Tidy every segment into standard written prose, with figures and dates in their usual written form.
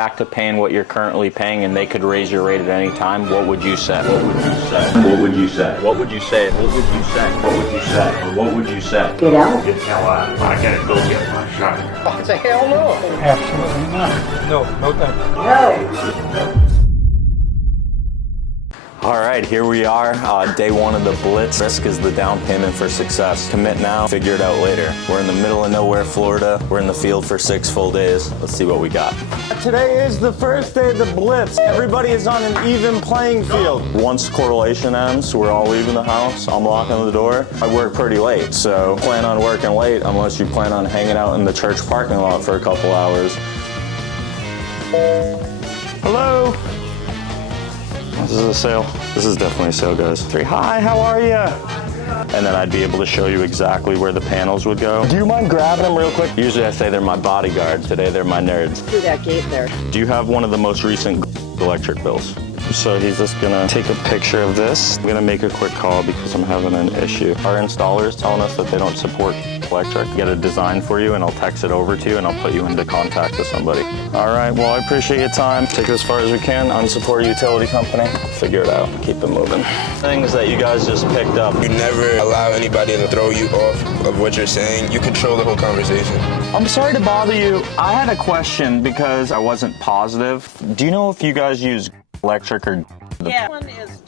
back to paying what you're currently paying and they could raise your rate at any time, what would you say? What would you say? What would you say? What would you say? What would you say? What would you say? Or what would you say? Get out. Get the hell out. I gotta go get my shot. I say hell no. Absolutely not. No thank you. No. All right, here we are, day one of the Blitz. Risk is the down payment for success. Commit now, figure it out later. We're in the middle of nowhere, Florida. We're in the field for 6 full days. Let's see what we got. Today is the first day of the Blitz. Everybody is on an even playing field. Once correlation ends, we're all leaving the house. I'm locking the door. I work pretty late, so plan on working late unless you plan on hanging out in the church parking lot for a couple hours. Hello? This is a sale. This is definitely a sale, guys. Hi, how are you? And then I'd be able to show you exactly where the panels would go. Do you mind grabbing them real quick? Usually I say they're my bodyguard. Today they're my nerds. Through that gate there. Do you have one of the most recent electric bills? So he's just gonna take a picture of this. I'm gonna make a quick call because I'm having an issue. Our installer is telling us that they don't support electric. Get a design for you and I'll text it over to you and I'll put you into contact with somebody. All right, well, I appreciate your time. Take it as far as we can. Unsupported utility company. Figure it out. Keep it moving. Things that you guys just picked up. You never allow anybody to throw you off of what you're saying. You control the whole conversation. I'm sorry to bother you. I had a question because I wasn't positive. Do you know if you guys use electric or Yeah, one is.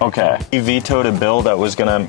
Okay. He vetoed a bill that was gonna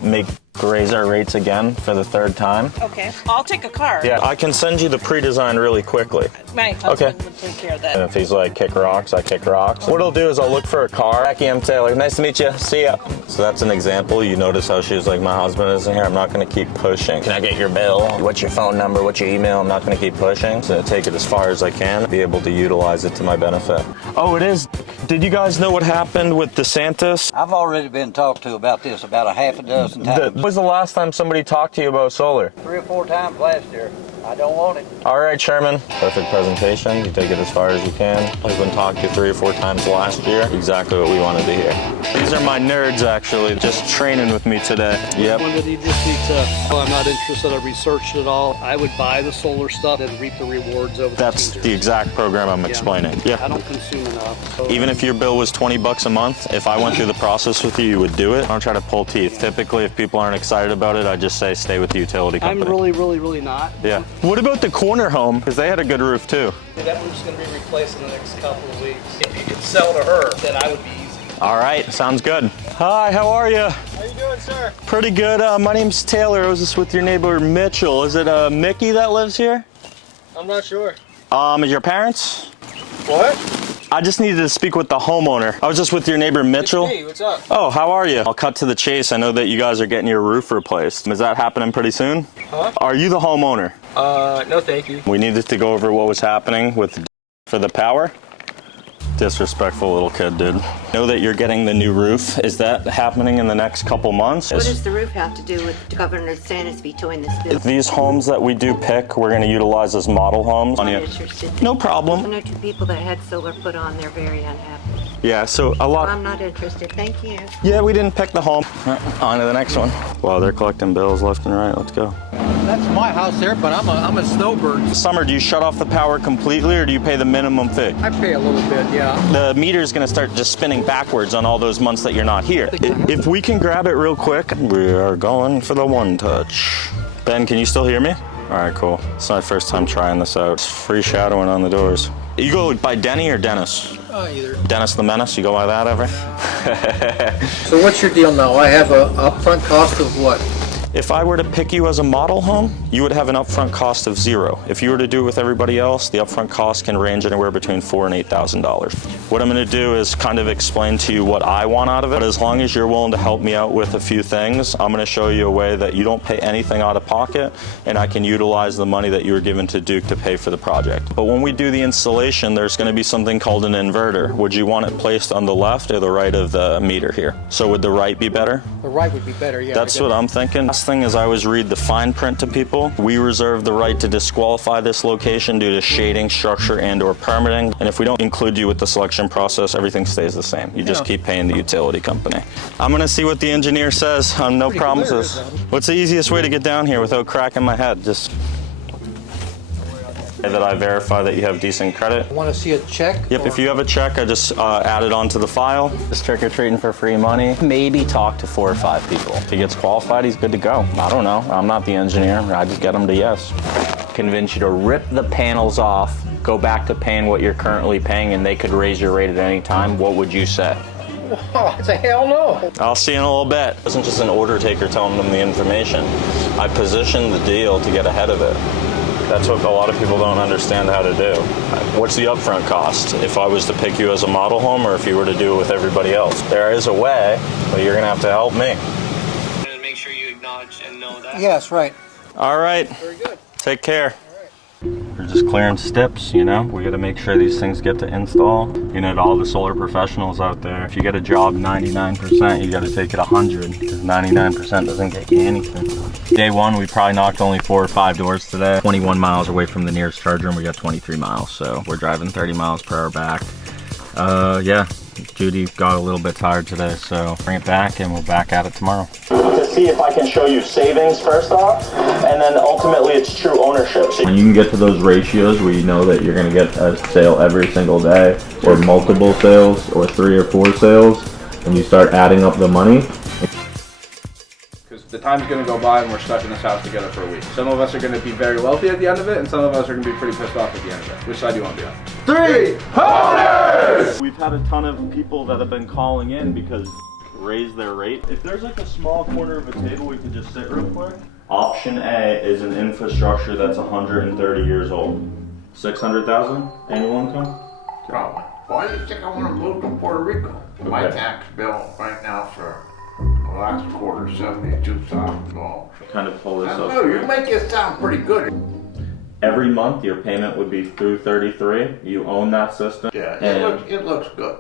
raise our rates again for the 3rd time. Okay, I'll take a card. Yeah, I can send you the pre-design really quickly. My husband would take care of that. And if he's like, kick rocks, I kick rocks. What I'll do is I'll look for a car. Becky, I'm Taylor. Nice to meet you. See ya. So that's an example. You notice how she was like, my husband isn't here. I'm not going to keep pushing. Can I get your bill? What's your phone number? What's your email? I'm not going to keep pushing. So take it as far as I can. Be able to utilize it to my benefit. Oh, it is. Did you guys know what happened with DeSantis? I've already been talked to about this about a half a dozen times. When was the last time somebody talked to you about solar? 3 or 4 times last year. I don't want it. All right, Sherman. Perfect presentation. You take it as far as you can. Husband talked to you 3 or 4 times last year. Exactly what we wanted to hear. These are my nerds, actually, just training with me today. Yep. One that you just need to, I'm not interested. I researched it all. I would buy the solar stuff and reap the rewards over That's the the exact program I'm explaining. I Yeah. don't consume enough. So Even if your bill was $20 a month, if I went through the process with you, you would do it. I don't try to pull teeth. Typically, if people aren't excited about it, I just say stay with the utility I'm company. really not. Yeah. What about the corner home? Because they had a good roof too. That roof's going to be replaced in the next couple of weeks. If you could sell to her, then I would be easy. All right, sounds good. Hi, how are you? How you doing, sir? Pretty good. My name's Taylor. I was just with your neighbor Mitchell. Is it Mickey that lives here? I'm not sure. Is your parents? What? I just needed to speak with the homeowner. I was just with your neighbor Mitchell. Hey, what's up? Oh, how are you? I'll cut to the chase. I know that you guys are getting your roof replaced. Is that happening pretty soon? Huh? Are you the homeowner? No thank you. We needed to go over what was happening with for the power. Disrespectful little kid, dude. Know that you're getting the new roof. Is that happening in the next couple months? What does the roof have to do with Governor DeSantis vetoing this bill? These homes that we do pick, we're going to utilize as model homes. I'm not interested. No problem. I know 2 people that had solar put on. They're very unhappy. Yeah, so a lot. I'm not interested. Thank you. Yeah, we didn't pick the home. On to the next one. Wow, they're collecting bills left and right. Let's go. That's my house there, but I'm a snowbird. Summer, do you shut off the power completely or do you pay the minimum fee? I pay a little bit, yeah. The meter's gonna start just spinning backwards on all those months that you're not here. If we can grab it real quick, we are going for the one touch. Ben, can you still hear me? All right, cool. It's my first time trying this out. It's free shadowing on the doors. You go by Denny or Dennis? Either. Dennis the Menace, you go by that ever? So what's your deal now? I have a upfront cost of what? If I were to pick you as a model home, you would have an upfront cost of $0. If you were to do it with everybody else, the upfront cost can range anywhere between $4,000 and $8,000. What I'm going to do is kind of explain to you what I want out of it. But as long as you're willing to help me out with a few things, I'm going to show you a way that you don't pay anything out of pocket, and I can utilize the money that you were given to Duke to pay for the project. But when we do the installation, there's going to be something called an inverter. Would you want it placed on the left or the right of the meter here? So would the right be better? The right would be better, yeah. That's what I'm thinking. Last thing is I always read the fine print to people. We reserve the right to disqualify this location due to shading, structure, and/or permitting. And if we don't include you with the selection process, everything stays the same. You just keep paying the utility company. I'm gonna see what the engineer says. No promises. What's the easiest way to get down here without cracking my head? Just that I verify that you have decent credit. Want to see a check? Yep, if you have a check, I just add it onto the file. Just trick-or-treating for free money. Maybe talk to 4 or 5 people. If he gets qualified, he's good to go. I don't know. I'm not the engineer. I just get him to yes. Convince you to rip the panels off, go back to paying what you're currently paying, and they could raise your rate at any time. What would you say? Oh, it's a hell no. I'll see you in a little bit. It wasn't just an order taker telling them the information. I positioned the deal to get ahead of it. That's what a lot of people don't understand how to do. What's the upfront cost if I was to pick you as a model home or if you were to do it with everybody else? There is a way, but you're gonna have to help me. And make sure you acknowledge and know that. Yes, right. All right. Very good. Take care. We're just clearing steps, you know? We gotta make sure these things get to install. You know, to all the solar professionals out there, if you get a job 99%, you gotta take it 100, because 99% doesn't get you anything. Day one, we probably knocked only 4 or 5 doors today. 21 miles away from the nearest charger, and we got 23 miles, so we're driving 30 miles per hour back. Yeah, Judy got a little bit tired today, so bring it back and we'll back at it tomorrow. To see if I can show you savings first off, and then ultimately it's true ownership. So when you can get to those ratios where you know that you're going to get a sale every single day, or multiple sales, or 3 or 4 sales, and you start adding up the money. Because the time's going to go by and we're stuck in this house together for a week. Some of us are going to be very wealthy at the end of it, and some of us are going to be pretty pissed off at the end of it. Which side do you want to be on? 3 HomeNerds! We've had a ton of people that have been calling in because raise their rate. If there's like a small corner of a table we could just sit real quick. Option A is an infrastructure that's 130 years old. 600,000 annual income? Probably. Why do you think I want to move to Puerto Rico? My Okay. tax bill right now for the last quarter, $72,000. Kind of pull this I up. don't know, you make it sound pretty good. Every month your payment would be through 33. You own that system. Yeah, And- it looks good.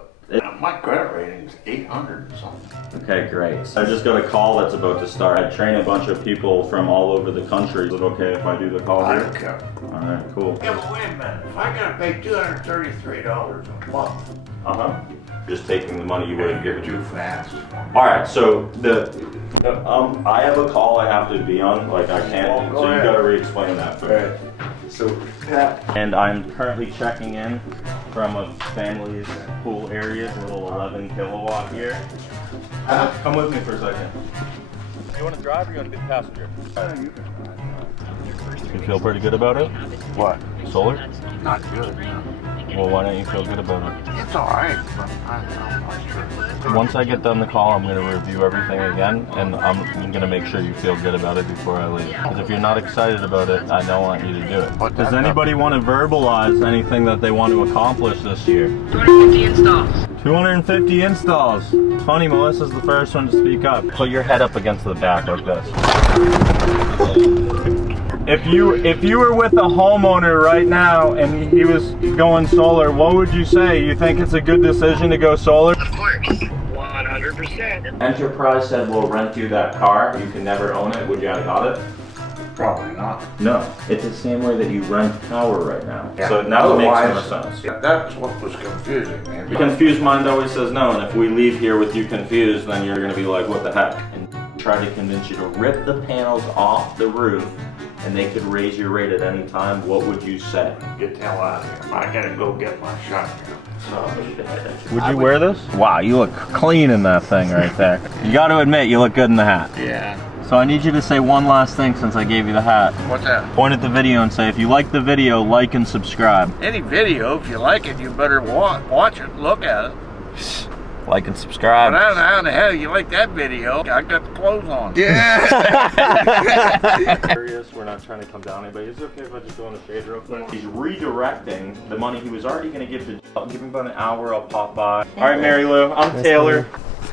My credit rating is 800 or something. Okay, great. I just got a call that's about to start. I train a bunch of people from all over the country. Is it okay if I do the call I here? don't care. Alright, cool. Yeah, but wait a minute. If I gotta pay $233 a month, Uh-huh. Just taking the money you would have you're given. too fast. Alright, so I have a call I have to be on, like I can't, Oh, go so you ahead. gotta re-explain that for me. Right. So, Pat, And I'm currently checking in from a family's pool area, a little 11 kilowatt here. Come with me for a second. You want to drive or you want to be the passenger? You feel pretty good about it? what? Solar? Not good, no. Well, why don't you feel good about it? It's alright, but I'm not sure. Once I get done the call, I'm going to review everything again, and I'm going to make sure you feel good about it before I leave. Because if you're not excited about it, I don't want you to do it. Does anybody want to verbalize anything that they want to accomplish this year? 250 installs. 250 installs. It's funny, Melissa's the first one to speak up. Put your head up against the back like this. If you were with a homeowner right now and he was going solar, what would you say? You think it's a good decision to go solar? Of course. 100%. Enterprise said we'll rent you that car. You can never own it. Would you have got it? Probably not. No. It's the same way that you rent power right now. Yeah. So now it makes more Otherwise, sense. Yeah, that's what was confusing, man. The confused mind always says no, and if we leave here with you confused, then you're gonna be like, what the heck? And try to convince you to rip the panels off the roof, and they could raise your rate at any time. What would you say? Get the hell out of here. I gotta go get my shotgun. Would you wear this? Wow, you look clean in that thing right there. You got to admit, you look good in the hat. Yeah. So I need you to say one last thing since I gave you the hat. What's that? Point at the video and say, if you like the video, like and subscribe. Any video, if you like it, you better watch it, look at it. Like and subscribe. But I don't know how in the hell you like that video. I got the clothes on. Yeah. We're not trying to come down anybody. Is it okay if I just go in the shade real quick? He's redirecting the money he was already going to give to. I'll give him about an hour. I'll pop by. All right, Mary Lou. I'm Taylor.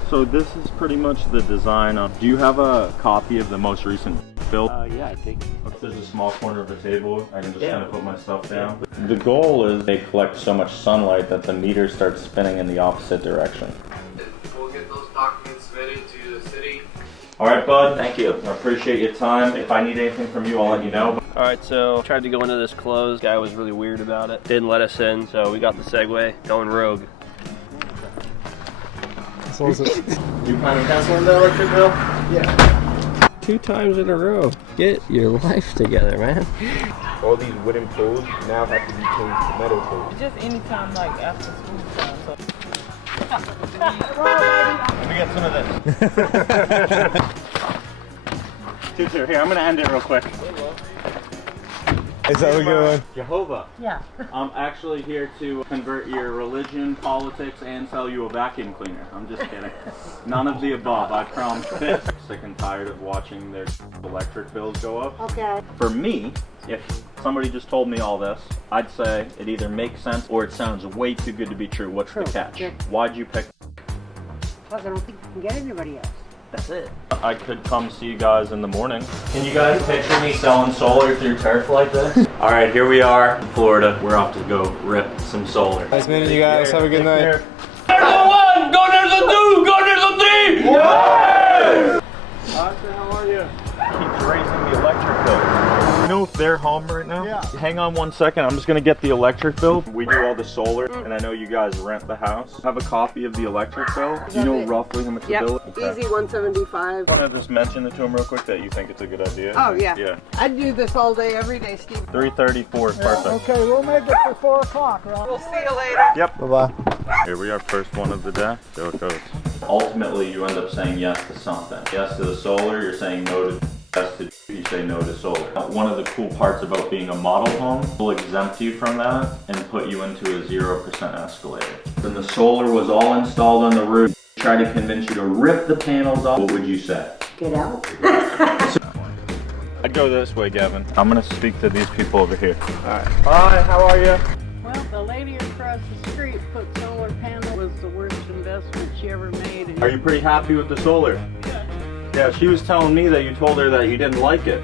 So this is pretty much the design of. Do you have a copy of the most recent build? Yeah, I think. If there's a small corner of the table, I can just kind of put my stuff down. The goal is they collect so much sunlight that the meter starts spinning in the opposite direction. We'll get those documents submitted to the city. All right, bud. Thank you. I appreciate your time. If I need anything from you, I'll let you know. All right, so tried to go into this closed. Guy was really weird about it. Didn't let us in, so we got the Segway going rogue. You plan on canceling the electric bill? Yeah. 2 times in a row. Get your life together, man. all these wooden poles now have to be changed to metal poles. Just anytime, like after school time. So. Let me get some of this. Here, I'm gonna end it real quick. Is that a good one? Jehovah. Yeah. I'm actually here to convert your religion, politics, and sell you a vacuum cleaner. I'm just kidding. None of the above, I promise. Sick and tired of watching their electric bills go up. Okay. For me, if somebody just told me all this, I'd say it either makes sense or it sounds way too good to be true. What's the catch? Why'd you pick? Plus, I don't think you can get anybody else. That's it. I could come see you guys in the morning. Can you guys picture me selling solar through turf like this? All right, here we are in Florida. We're off to go rip some solar. Nice meeting you guys. Have a good night. There's a 1, go there's a 2, go there's a 3! Yeah! How are you? Keeps raising the electric bill. You know if they're home right now? Yeah. Hang on 1 second. I'm just gonna get the electric bill. We do all the solar, and I know you guys rent the house. Have a copy of the electric bill. Do you know roughly how much the bill is? Okay. Easy 175. I want to just mention it to him real quick that you think it's a good idea. Oh yeah. Yeah. I'd do this all day, every day, Steve. 3:34 is perfect. Okay, we'll make it for 4 o'clock, right? We'll see you later. Yep. Bye-bye. Here we are, first one of the day. There it goes. Ultimately, you end up saying yes to something. Yes to the solar, you're saying no to yes to you say no to solar. One of the cool parts about being a model home will exempt you from that and put you into a 0% escalator. When the solar was all installed on the roof, try to convince you to rip the panels off, what would you say? Get out. I'd go this way, Gavin. I'm gonna speak to these people over here. Alright. Hi, how are you? Well, the lady across the street put solar panel was the worst investment she ever made. Are you pretty happy with the solar? Yeah. Yeah, she was telling me that you told her that you didn't like it.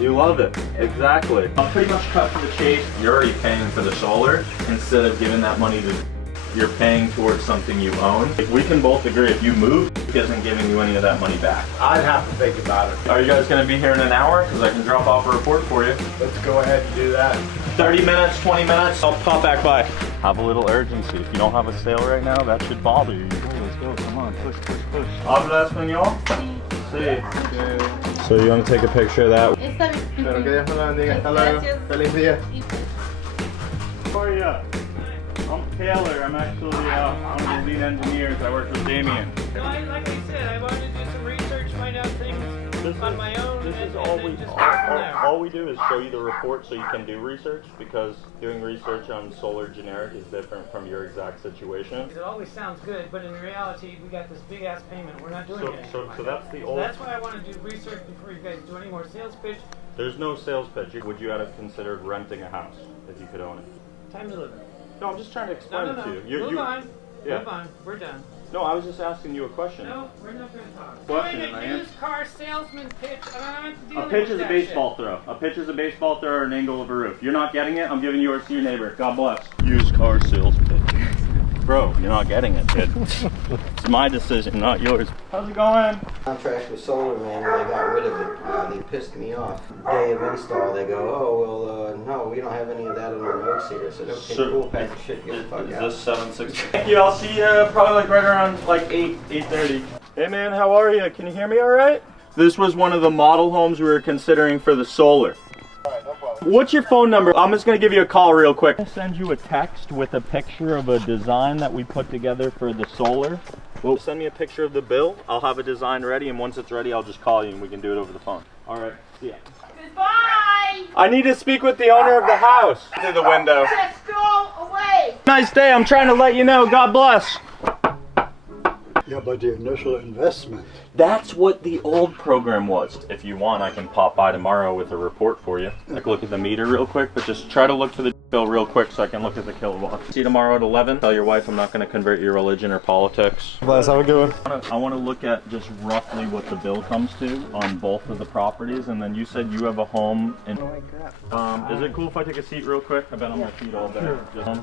You love it. Exactly. I'm pretty much cut to the chase. You're already paying for the solar instead of giving that money to you're paying towards something you own. We can both agree if you move, it isn't giving you any of that money back. I'd have to think about it. Are you guys going to be here in an hour? Because I can drop off a report for you. Let's go ahead and do that. 30 minutes, 20 minutes, I'll pop back by. Have a little urgency. If you don't have a sale right now, that should bother you. Let's go, come on, push, push, push. Habla español? Sí. So you want to take a picture of that? Pero que Dios me la bendiga. Hasta luego. Feliz día. How are you? I'm Taylor. I'm actually one of the lead engineers. I work with Damien. No, like I said, I wanted to do some research, find out things on my own. This is all we do is show you the report so you can do research, because doing research on solar generic is different from your exact situation. It always sounds good, but in reality, we got this big ass payment. We're not doing it. So that's the old. That's why I want to do research before you guys do any more sales pitch. There's no sales pitch. Would you have considered renting a house if you could own it? Time to live. No, I'm just trying to explain it to you. Move on. Yeah. Move on. We're done. No, I was just asking you a question. No, we're not going to talk. Question, Doing a used car salesman pitch. I'm A pitch is a baseball throw. A pitch is a baseball throw or an angle of a roof. You're not getting it, I'm giving yours to your neighbor. God bless. Used car sales pitch. Bro, you're not getting it, kid. It's my decision, not yours. How's it going? Contract with Solar Man, and they got rid of it. They pissed me off. Day of install, they go, oh, well, no, we don't have any of that in our notes here. So, okay, cool, pack the shit, get the fuck out. Is this 760? Thank you, I'll see you probably like right around like 8:30. Hey man, how are you? Can you hear me all right? This was one of the model homes we were considering for the solar. What's your phone number? I'm just gonna give you a call real quick. I'll send you a text with a picture of a design that we put together for the solar. Well, send me a picture of the bill. I'll have a design ready, and once it's ready, I'll just call you and we can do it over the phone. All right, see ya. Goodbye! I need to speak with the owner of the house. Through the window. Just go away! Nice day, I'm trying to let you know. God bless. Yeah, but the initial investment. That's what the old program was. If you want, I can pop by tomorrow with a report for you. I can look at the meter real quick, but just try to look for the bill real quick so I can look at the kilowatt. See you tomorrow at 11. Tell your wife I'm not going to convert your religion or politics. Bless, have a good one. I want to look at just roughly what the bill comes to on both of the properties, and then you said you have a home in... is it cool if I take a seat real quick? I bet I'm going to feed all day.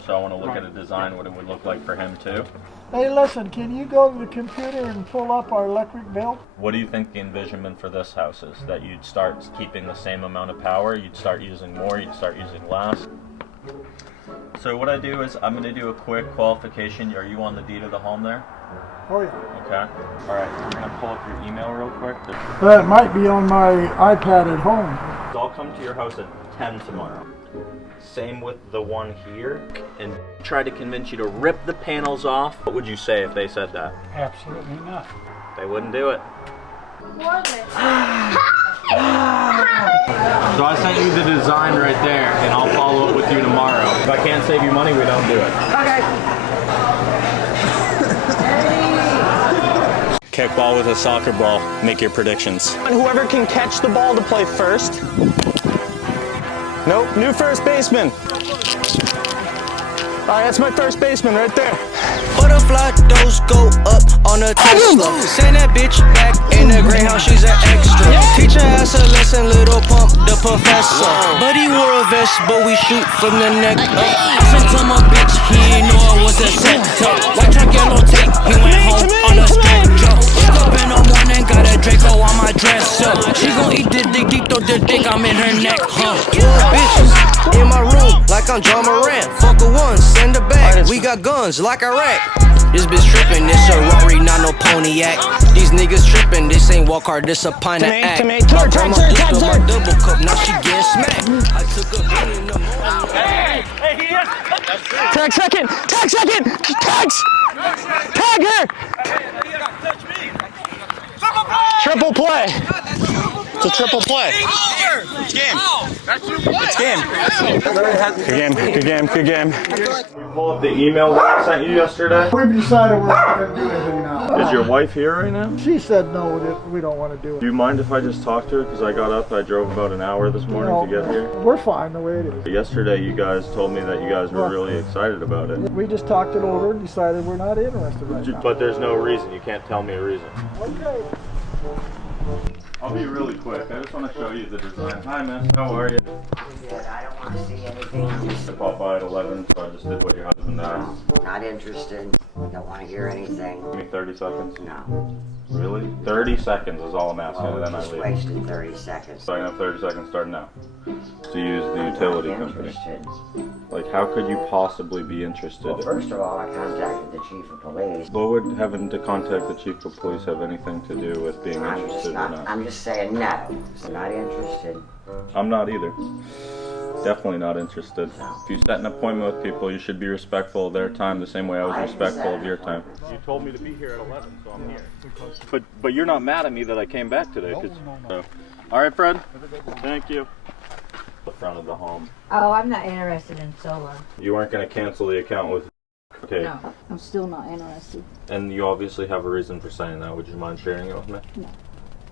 So I want to look at a design, what it would look like for him too. Hey, listen, can you go to the computer and pull up our electric bill? What do you think the envisionment for this house is? That you'd start keeping the same amount of power, you'd start using more, you'd start using less? So what I do is I'm going to do a quick qualification. Are you on the deed of the home there? Oh, yeah. Okay. All right, we're going to pull up your email real quick. It might be on my iPad at home. It's So I'll come to your house at 10 tomorrow. Same with the one here, and try to convince you to rip the panels off. What would you say if they said that? Absolutely not. They wouldn't do it. So I sent you the design right there, and I'll follow up with you tomorrow. If I can't save you money, we don't do it. Okay. Kickball with a soccer ball. Make your predictions. And whoever can catch the ball to play first. Nope, new first baseman. All right, that's my first baseman right there. Butterfly doors go up on a Tesla. Send that bitch back in the Greyhound, she's an extra. Teacher has a lesson, little pump, the professor. But he wore a vest, but we shoot from the neck up. I sent to my bitch, he ain't know I was a setup. White truck, yellow tape, he went home on a Spectra. Wake up in the morning, got a Draco on my dresser. She gon' eat the dick, deep through the dick, I'm in her neck, huh? 12 bitches in my room, like I'm John Moran. Fuck a one, send her back. We got guns like Iraq. This bitch trippin', this a Rari, not no Pontiac. These niggas trippin', this ain't walk hard, this a pint of act. My grandma pistol, my double cup, now she getting smacked. I took a beat in the morning. Hey, Tag second! Tag second! Tags! Tag her! Triple play! It's a triple play. It's game. It's game. Good game, good game, good game. Pull up the email that I sent you yesterday. We've decided we're not going to do anything now. Is your wife here right now? She said no, we don't want to do it. Do you mind if I just talk to her? Because I got up, I drove about an hour this morning to get here. We're fine the way it is. Yesterday you guys told me that you guys were really excited about it. We just talked it over and decided we're not interested right now. But there's no reason, you can't tell me a reason. Okay. I'll be really quick. I just want to show you the design. Hi, man. How are you? Good. I don't want to see anything. I popped by at 11, so I just did what your husband asked. Not interested. Don't want to hear anything. Give me 30 seconds. No. Really? 30 seconds is all I'm asking, and then I Just leave. wasted 30 seconds. So I have 30 seconds starting now to use the utility company. Interested. Like, how could you possibly be interested? Well, first of all, I contacted the chief of police. What would having to contact the chief of police have anything to do with being interested or not? I'm just saying no. I'm not interested. I'm not either. Definitely not interested. If you set an appointment with people, you should be respectful of their time the same way I was respectful of your time. You told me to be here at 11, so I'm here. But you're not mad at me that I came back today. No. So. All right, Fred. Thank you. The front of the home. Oh, I'm not interested in solar. You weren't going to cancel the account with... Okay. No, I'm still not interested. And you obviously have a reason for saying that. Would you mind sharing it with me? No.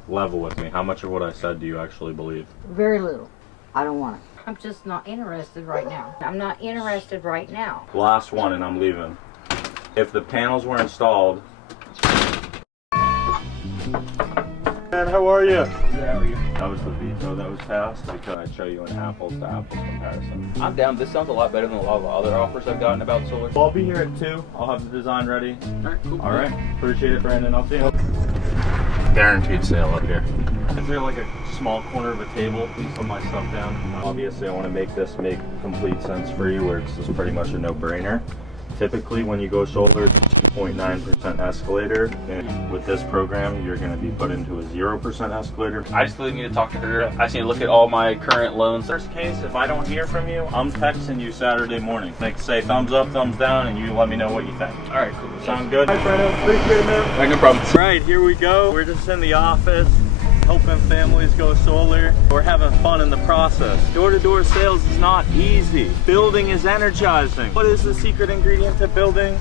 Level with me. How much of what I said do you actually believe? Very little. I don't want it. I'm just not interested right now. I'm not interested right now. Last one and I'm leaving. If the panels were installed... Man, how are you? How are you? That was the veto that was passed because I show you an apples to apples comparison. I'm down. This sounds a lot better than a lot of the other offers I've gotten about solar. Well, I'll be here at 2. I'll have the design ready. Alright, cool. Alright. Appreciate it, Brandon. I'll see you. Guaranteed sale up here. Is there like a small corner of a table? Please put my stuff down. Obviously, I want to make this make complete sense for you where it's just pretty much a no-brainer. Typically, when you go solar, it's a 2.9% escalator, and with this program, you're going to be put into a 0% escalator. I just really need to talk to her. I just need to look at all my current loans. Worst case, if I don't hear from you, I'm texting you Saturday morning. Like, say thumbs up, thumbs down, and you let me know what you think. All right, cool. Sound good? Hi, Brandon. Appreciate it, man. All right, no problem. All right, here we go. We're just in the office, helping families go solar. We're having fun in the process. Door-to-door sales is not easy. Building is energizing. What is the secret ingredient to building?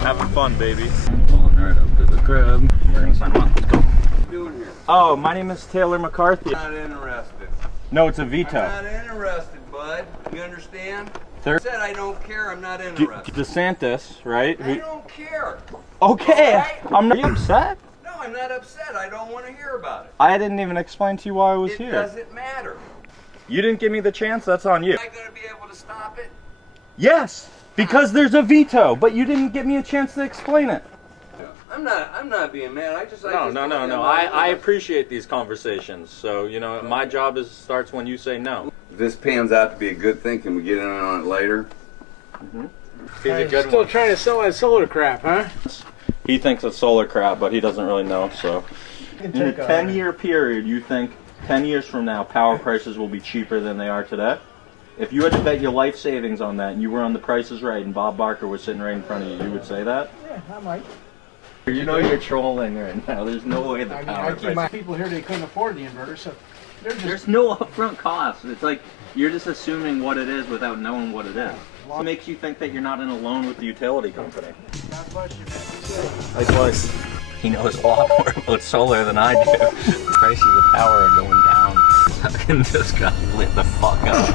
Having fun, baby. Pulling right up to the crib. We're gonna sign them up. Let's go. What are you doing here? Oh, my name is Taylor McCarthy. I'm not interested. No, it's a veto. I'm not interested, bud. You understand? I said I don't care. I'm not interested. DeSantis, right? I don't care. Okay. Right? Are you upset? No, I'm not upset. I don't want to hear about it. I didn't even explain to you why I was here. It doesn't matter. You didn't give me the chance, that's on you. Am I going to be able to stop it? Yes, because there's a veto, but you didn't give me a chance to explain it. I'm not being mad. No. I appreciate these conversations. So, you know, my job starts when you say no. If this pans out to be a good thing, can we get in on it later? Still trying to sell that solar crap, huh? He thinks it's solar crap, but he doesn't really know, so. In a 10-year period, you think 10 years from now, power prices will be cheaper than they are today. If you had to bet your life savings on that and you were on The Price is Right and Bob Barker was sitting right in front of you, you would say that? Yeah, I might. You know you're trolling right now. There's no way the power I keep my people here, they couldn't afford the inverter, so There's no upfront cost. It's like you're just assuming what it is without knowing what it is. What makes you think that you're not in a loan with the utility company? God bless you, man. Likewise. He knows a lot more about solar than I do. The prices of power are going down. Fucking just got lit the fuck up.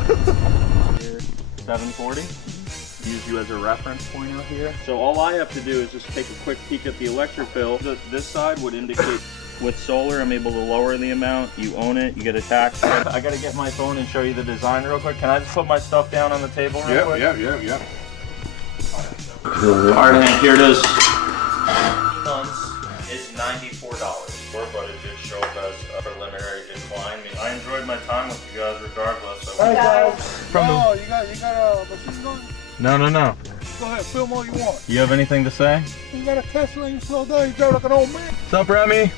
740. Use you as a reference point out here. So all I have to do is just take a quick peek at the electric bill. This side would indicate with solar, I'm able to lower the amount. You own it, you get a tax credit. I gotta get my phone and show you the design real quick. Can I just put my stuff down on the table real quick? Yeah. Alright, Hank, here it is. Months is $94. But it did show up as a preliminary decline. I enjoyed my time with you guys regardless. So Hey guys. From the... Oh, you got a machine gun? No. Go ahead, film all you want. You have anything to say? You got a Tesla and you slow down, you drive like an old man. What's up, Remy?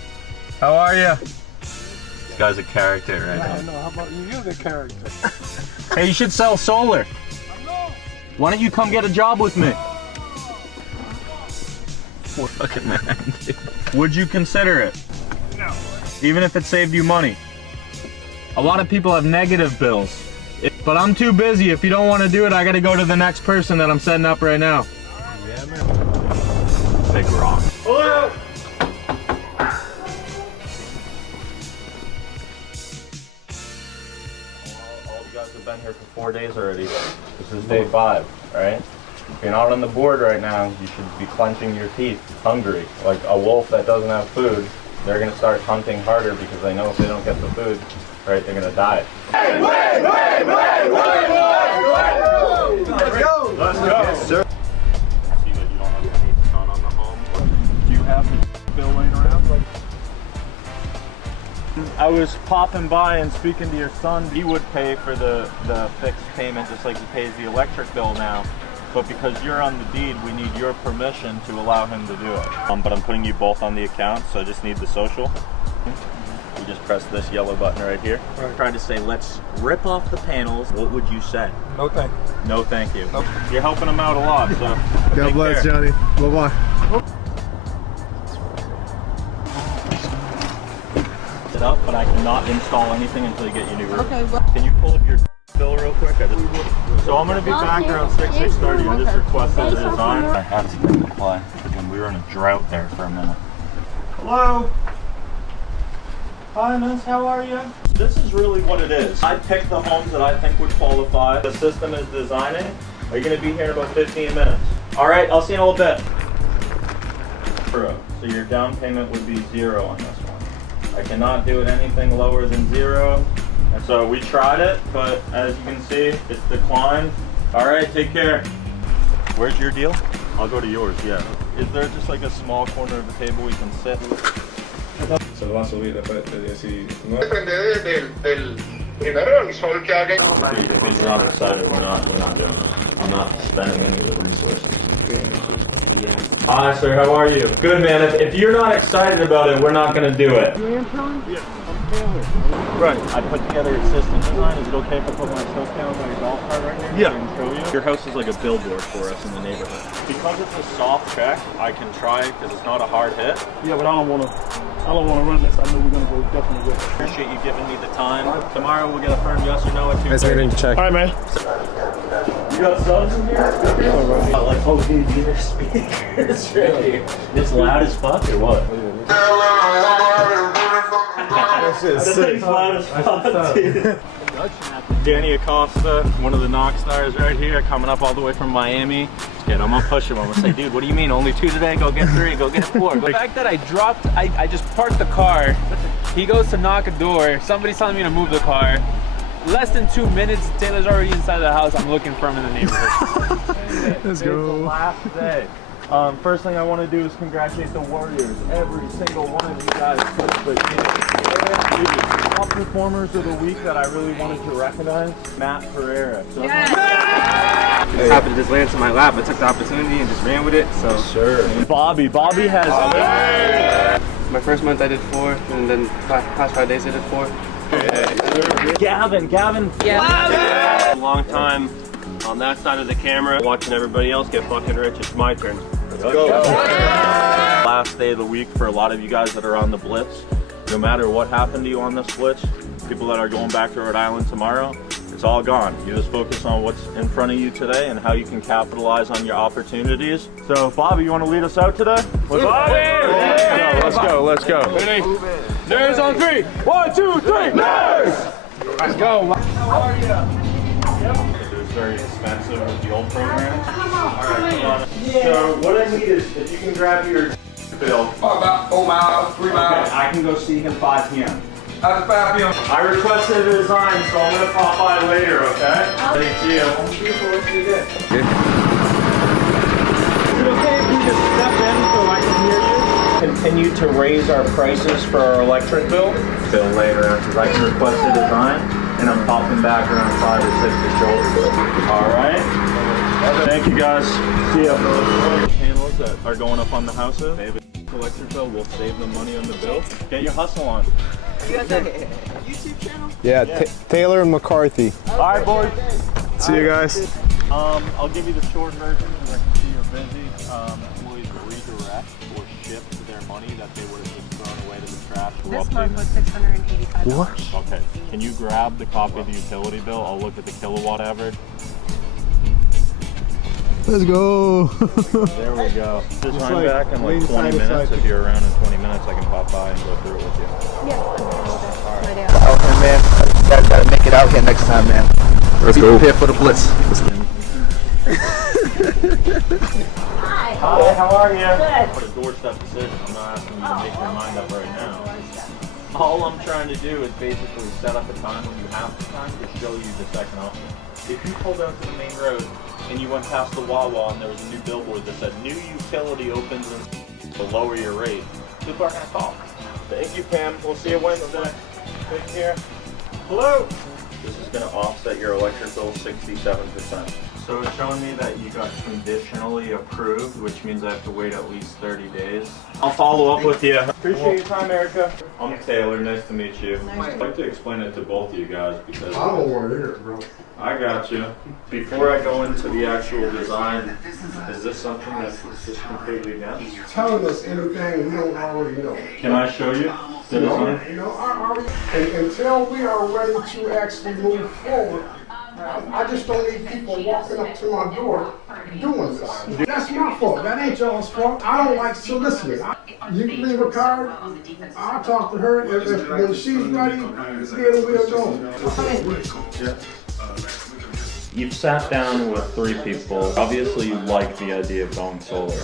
How are you? This guy's a character right now. No, how about you? You're the character. Hey, you should sell solar. Why don't you come get a job with me? Poor fucking man, dude. Would you consider it? No. Even if it saved you money? A lot of people have negative bills. But I'm too busy. If you don't want to do it, I gotta go to the next person that I'm setting up right now. Yeah, man. Big rock. Hello! All you guys have been here for 4 days already. This is day 5, right? If you're not on the board right now, you should be clenching your teeth, hungry. Like a wolf that doesn't have food, they're gonna start hunting harder because they know if they don't get the food, right, they're gonna die. Hey, wait! Let's go! Let's go! Yes, sir. See that you don't have any sun on the home. Do you have the bill laying around? I was popping by and speaking to your son. He would pay for the fixed payment just like he pays the electric bill now. But because you're on the deed, we need your permission to allow him to do it. But I'm putting you both on the account, so I just need the social. You just press this yellow button right here. Right. Trying to say, let's rip off the panels. What would you say? No thank you. No thank you. Nope. You're helping him out a lot, so God bless, Johnny. Bye-bye. It up, but I cannot install anything until you get your new roof. Okay, well. Can you pull up your bill real quick? So I'm going to be back around 6:30. I just requested the design. I had to bring the play. Again, we were in a drought there for a minute. Hello? Hi, miss. How are you? This is really what it is. I picked the homes that I think would qualify. The system is designing. Are you going to be here in about 15 minutes? All right, I'll see you in a little bit. So your down payment would be 0 on this one. I cannot do it anything lower than 0. And so we tried it, but as you can see, it's declined. All right, take care. Where's your deal? I'll go to yours, yeah. Is there just like a small corner of the table we can sit? Se lo va a subir después de decir. No. If it's not excited, we're not doing it. I'm not spending any of the resources. Hi, sir. How are you? Good, man. If you're not excited about it, we're not going to do it. You Anton? Yeah, I'm Taylor. Right. I put together a system design. Is it okay if I put my snow panels on your golf cart right here? Yeah. So I can show you? Your house is like a billboard for us in the neighborhood. Because it's a soft check, I can try because it's not a hard hit. Yeah, but I don't want to run this. I know we're going to go definitely with it. Appreciate you giving me the time. Tomorrow we'll get a firm yes or no at 2:30. Nice meeting you, check. All right, man. You got subs in here? Like, oh dude, these are speakers right here. It's loud as fuck or what? That thing's loud as fuck, dude. Danny Acosta, one of the Knox stars right here, coming up all the way from Miami. Kid, I'm gonna push him. I'm gonna say, dude, what do you mean? Only 2 today? Go get 3, go get 4. The fact that I just parked the car, he goes to knock a door, somebody's telling me to move the car. Less than 2 minutes, Taylor's already inside the house. I'm looking for him in the neighborhood. Let's go. It's the last day. First thing I want to do is congratulate the Warriors. Every single one of you guys. But top performers of the week that I really wanted to recognize, Matt Pereira. So It happened to just land to my lap. I took the opportunity and just ran with it. So sure. Bobby has. My first month I did 4, and then past 5 days I did 4. Gavin. Yeah. Long time on that side of the camera, watching everybody else get fucking rich. It's my turn. Let's go. Last day of the week for a lot of you guys that are on the Blitz. No matter what happened to you on this Blitz, people that are going back to Rhode Island tomorrow, it's all gone. You just focus on what's in front of you today and how you can capitalize on your opportunities. So, Bobby, you want to lead us out today? Let's go. Ready? Nerds on 3. 1, 2, 3. Nerds! Let's go. How are you? It was very expensive with the old programs. Alright, come on. So, what I need is, if you can grab your bill. About 4 miles, 3 miles. Okay, I can go see him 5 p.m. After 5 p.m. I requested a design, so I'm going to pop by later, okay? Thank you. Yeah. Is it okay if you just step in so I can hear you? Continue to raise our prices for our electric bill later, because I can request a design, and I'm popping back around 5 or 6 to show it. All right. Thank you, guys. See ya. Panels that are going up on the houses. Maybe electric bill will save them money on the bill. Get your hustle on. You guys have a YouTube channel? Yeah, Taylor and McCarthy. All right, boys. See you guys. I'll give you the short version because I can see you're busy. Employees redirect or shift their money that they would have just thrown away to the trash. This month was $685. What? Okay. Can you grab the copy of the utility bill? I'll look at the kilowatt average. Let's go. There we go. Design back in like 20 minutes. If you're around in 20 minutes, I can pop by and go through it with you. Yeah. Out here, man. You gotta make it out here next time, man. Let's go. Prepare for the Blitz. Hi, how are you? Good. For a doorstep decision. I'm not asking you to make your mind up right now. All I'm trying to do is basically set up a time when you have the time to show you the second option. If you pulled out to the main road and you went past the Wawa and there was a new billboard that said new utility opens to lower your rate, people are going to call. Thank you, Pam. We'll see you Wednesday. Take care. Hello. This is going to offset your electric bill 67%. So it's showing me that you got conditionally approved, which means I have to wait at least 30 days. I'll follow up with you. Appreciate your time, Erica. I'm Taylor. Nice to meet you. I'd like to explain it to both of you guys because I don't want to hear it, bro. I got you. Before I go into the actual design, is this something that's just completely done? Telling us anything we don't already know. Can I show you the design? Until we are ready to actually move forward, I just don't need people walking up to my door doing this. That's my fault. That ain't y'all's fault. I don't like soliciting. You can leave a card. I'll talk to her. When she's ready, then we'll go. Yeah. You've sat down with 3 people. Obviously you like the idea of going solar,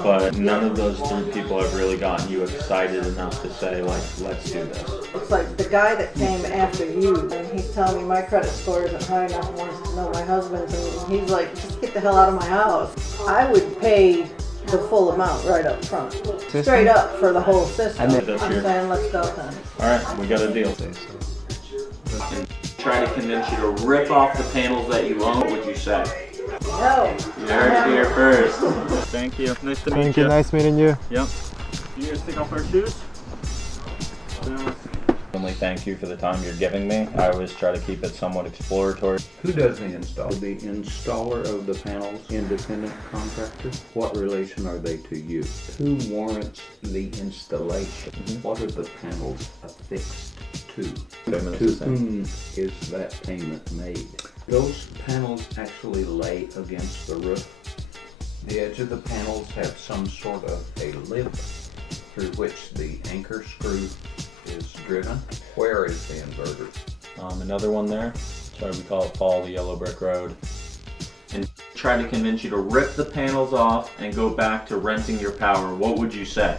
but none of those 3 people have really gotten you excited enough to say, like, let's do this. It's like the guy that came after you, and he's telling me my credit score isn't high enough and wants to know my husband's, and he's like, just get the hell out of my house. I would pay the full amount right up front. Straight up for the whole system. I'm saying let's go then. Alright, we got a deal. Try to convince you to rip off the panels that you own, what would you say? No. You heard it here first. Thank you. Nice to meet you. Thank you. Nice meeting you. Yep. You guys take off our shoes? Only thank you for the time you're giving me. I always try to keep it somewhat exploratory. Who does the install? The installer of the panels, independent contractor? What relation are they to you? Who warrants the installation? What are the panels affixed to? To whom is that payment made? Those panels actually lay against the roof. The edge of the panels have some sort of a lip through which the anchor screw is driven. Where is the inverter? Another one there. Sorry, we call it Fall the Yellow Brick Road. And try to convince you to rip the panels off and go back to renting your power. What would you say?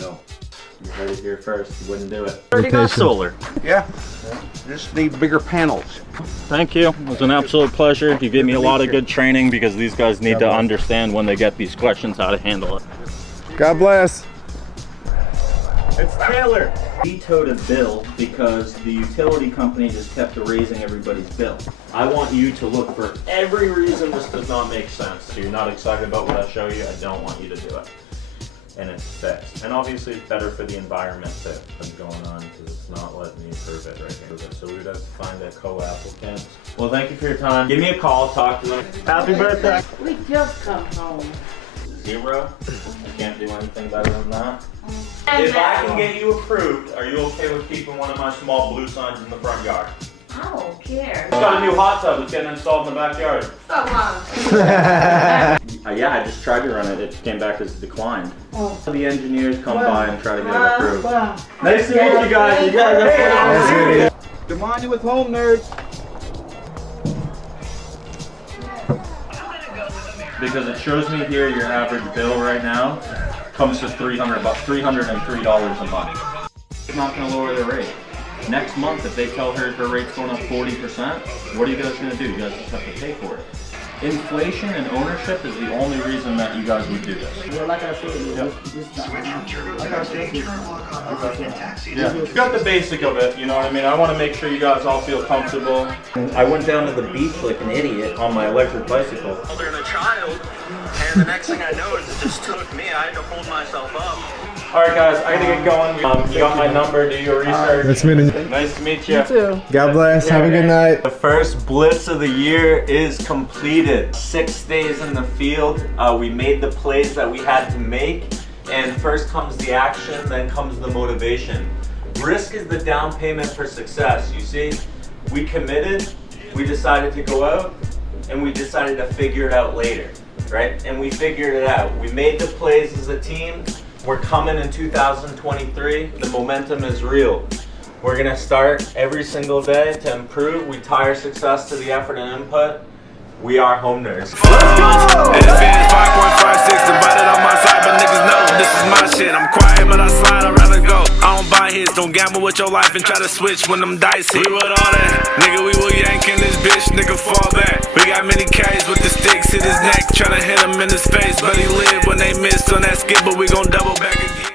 No. You heard it here first. You wouldn't do it. Already got solar. Yeah. Just need bigger panels. Thank you. It was an absolute pleasure. You gave me a lot of good training because these guys need to understand when they get these questions how to handle it. God bless. It's Taylor. Vetoed a bill because the utility company just kept raising everybody's bill. I want you to look for every reason this does not make sense. So you're not excited about what I show you, I don't want you to do it. and it's fixed. And obviously it's better for the environment too. What's going on because it's not letting me prove it right here. So we'd have to find a co-applicant. Well, thank you for your time. Give me a call, talk to them. Happy birthday. We just come home. 0. I can't do anything better than that. If I can get you approved, are you okay with keeping one of my small blue signs in the front yard? I don't care. It's got a new hot tub. It's getting installed in the backyard. So long. Yeah, I just tried to run it. It came back as declined. Oh. The engineers come by and try to get it approved. Wow. Nice to meet you guys. You guys are Good morning with HomeNerds. Because it shows me here your average bill right now comes to $303 a month. It's not going to lower their rate. Next month, if they tell her rate's going up 40%, what are you guys going to do? You guys just have to pay for it. Inflation and ownership is the only reason that you guys would do this. Well, like I said, Yeah, it's got the basic of it, you know what I mean? I want to make sure you guys all feel comfortable. I went down to the beach like an idiot on my electric bicycle. Older than a child, and the next thing I noticed, it just took me. I had to hold myself up. Alright guys, I gotta get going. You got my number, do your research. Nice meeting you. Nice to meet you. You too. God bless, have a good night. The first Blitz of the year is completed. 6 days in the field. We made the plays that we had to make. And first comes the action, then comes the motivation. Risk is the down payment for success, you see? We committed, we decided to go out, and we decided to figure it out later, right? And we figured it out. We made the plays as a team. We're coming in 2023. The momentum is real. We're gonna start every single day to improve. We tie our success to the effort and input. We are HomeNerds. Let's go! Advance 5.56, divided on my side, but niggas know this is my shit. I'm quiet, but I slide, I'd rather go. I don't buy hits, don't gamble with your life and try to switch when them dice hit. We with all that, nigga, we will yanking this bitch, nigga, fall back. We got many K's with the sticks in his neck, tryna hit him in his face, but he lived when they missed on that skip, but we gon' double back again.